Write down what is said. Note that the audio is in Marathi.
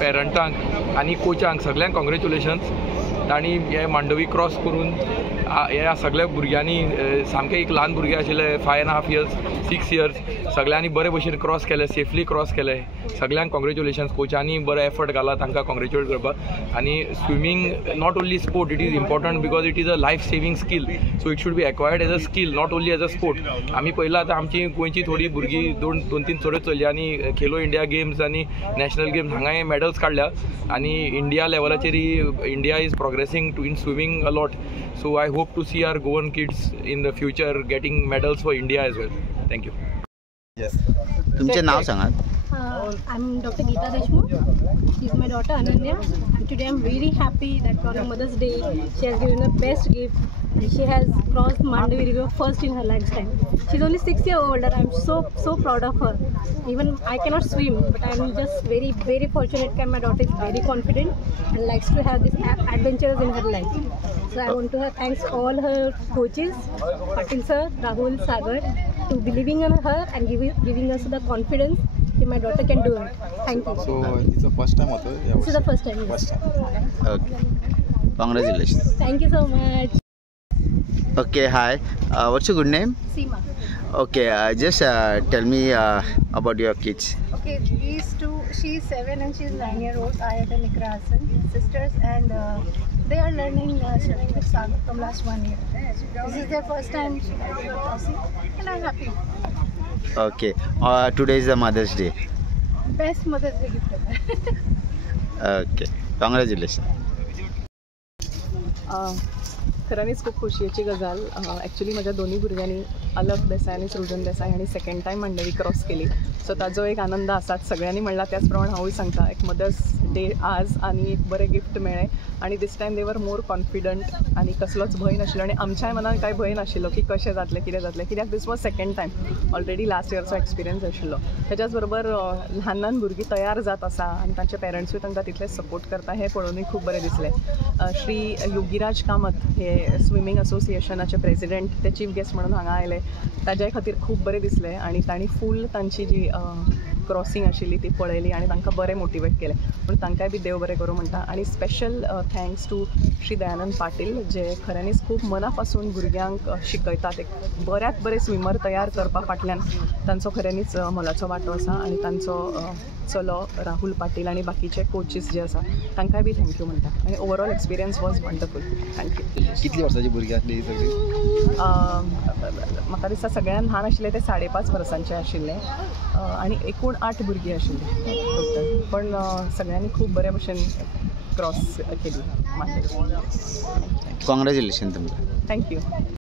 पेरंटांक आनी कोचांक सगळ्यांक कॉंग्रेच्युलेशन्स. तांणी हे मांडवी क्रॉस करून ह्या सगळ्या भुरग्यांनी सामके एक ल्हान भुरगे आशिल्ले 5.5 years 6 years सगळ्यांनी बरे भशेन क्रॉस केले, सेफली क्रॉस केले. सगळ्यांक कॉंग्रेच्युलेशन्स. कोचांनी बरो एफर्ट घाला तांकां कॉंग्रेच्युलेट करपाक. आनी swimming not only sport, it is important because it is a life saving skill. So it should be acquired as a skill, not only as a sport. आमी पळयलां आतां आमची गोंयची थोडी भुरगीं 2-3 चलयो चल्ली आनी खेलो इंडिया गेम्स आनी नॅशनल गेम्स हांगाय मेडल्स काडल्या. आनी इंडिया लेवलाचेर India is progressing in swimming a lot. So I hope to see our Goan kids in the future getting medals for India as well. Thank you. Yes. तुमचे नाव सांगात. I'm Dr. Geeta Deshmukh. She's my daughter Ananya. And today I'm very happy that on Mother's Day she has given the best gift. And she has crossed Mandavi River first in her lifetime. She's only 6 years old and I'm so proud of her. Even I cannot swim, but I'm just very fortunate that my daughter is very confident and likes to have these adventures in her life. So I want to thank all her coaches, Patil sir, Rahul, Sagar, to believing in her and giving us the confidence that my daughter can do it. Thank you. So it's the first time also. This is the first time. First time. Okay. Congratulations. Thank you so much. Okay, hi. What's your good name? Seema. Okay, just tell me about your kids. Okay, these two, she's 7 and she's 9-year-old. I am Nikra Hassan, sisters, and they are learning swimming with Sagar from last 1 year. This is their first time crossing, and I'm happy. Okay, today is the Mother's Day. Best Mother's Day gift ever. Okay, congratulations. खऱ्यांनीच खूप खोशयेची गजाल. ॲक्च्युली माझ्या दोन्ही भुरग्यांनी अलक देसाय आणि सृजन देसाय हांणी सेकंड टायम मांडवी क्रॉस केली. सो ताजो एक आनंद आसाच. सगळ्यांनी म्हणला त्याच प्रमाणे हांवूय सांगता, एक मदर्स डे आज आनी एक बरें गिफ्ट मेळ्ळें. आनी दिस टायम दे वर मोर कॉन्फिडंट आनी कसलोच भंय नाशिल्लो. आनी आमच्याय मनान कांय भंय नाशिल्लो की कशें जातलें कितें जातलें, कित्याक this was second time. Already last इयरचो एक्सपिरियन्स आशिल्लो. त्याच्याच बरोबर ल्हान ल्हान भुरगीं तयार जात आसा आनी तांचे पेरंट्सूय तांकां तितलेच सपोर्ट करता हें पळोवनूय खूब बरें दिसलें. श्री योगीराज कामत हे स्विमींग असोसिएशनाचे प्रेसिडेंट ते चीफ गेस्ट म्हणून हांगा आयले. ताज्या खातीर खूब बरें दिसलें आनी तांणी फूल तांची जी क्रॉसींग आशिल्ली ती पळयली आनी तांकां बरें मोटिवेट केलें. पूण तांकांय बी देव बरें करूं म्हणटा. आनी special thanks to Shri Dayanand Patil जे खऱ्यांनीच खूब मना पासून भुरग्यांक शिकयतात. एक बऱ्यात बरे स्विमर तयार करपा फाटल्यान तांचो खऱ्यांनीच मोलाचो वांटो आसा. आनी तांचो चलो राहुल पाटील आनी बाकीचे कोचीस जे आसा तांकांय बी थँक्यू म्हणटा. आनी overall experience was wonderful. Thank you. कितली वर्सांची भुरगीं आसली ही सगळी? म्हाका दिसता सगळ्यान ल्हान आशिल्ले ते 5.5 वर्सांचे आशिल्ले आनी एकूण 8 भुरगीं आशिल्लीं टोटल. पण सगळ्यांनी खूब बरे भशेन क्रॉस केली. कॉंग्रॅच्युलेशन तुमकां. थँक्यू.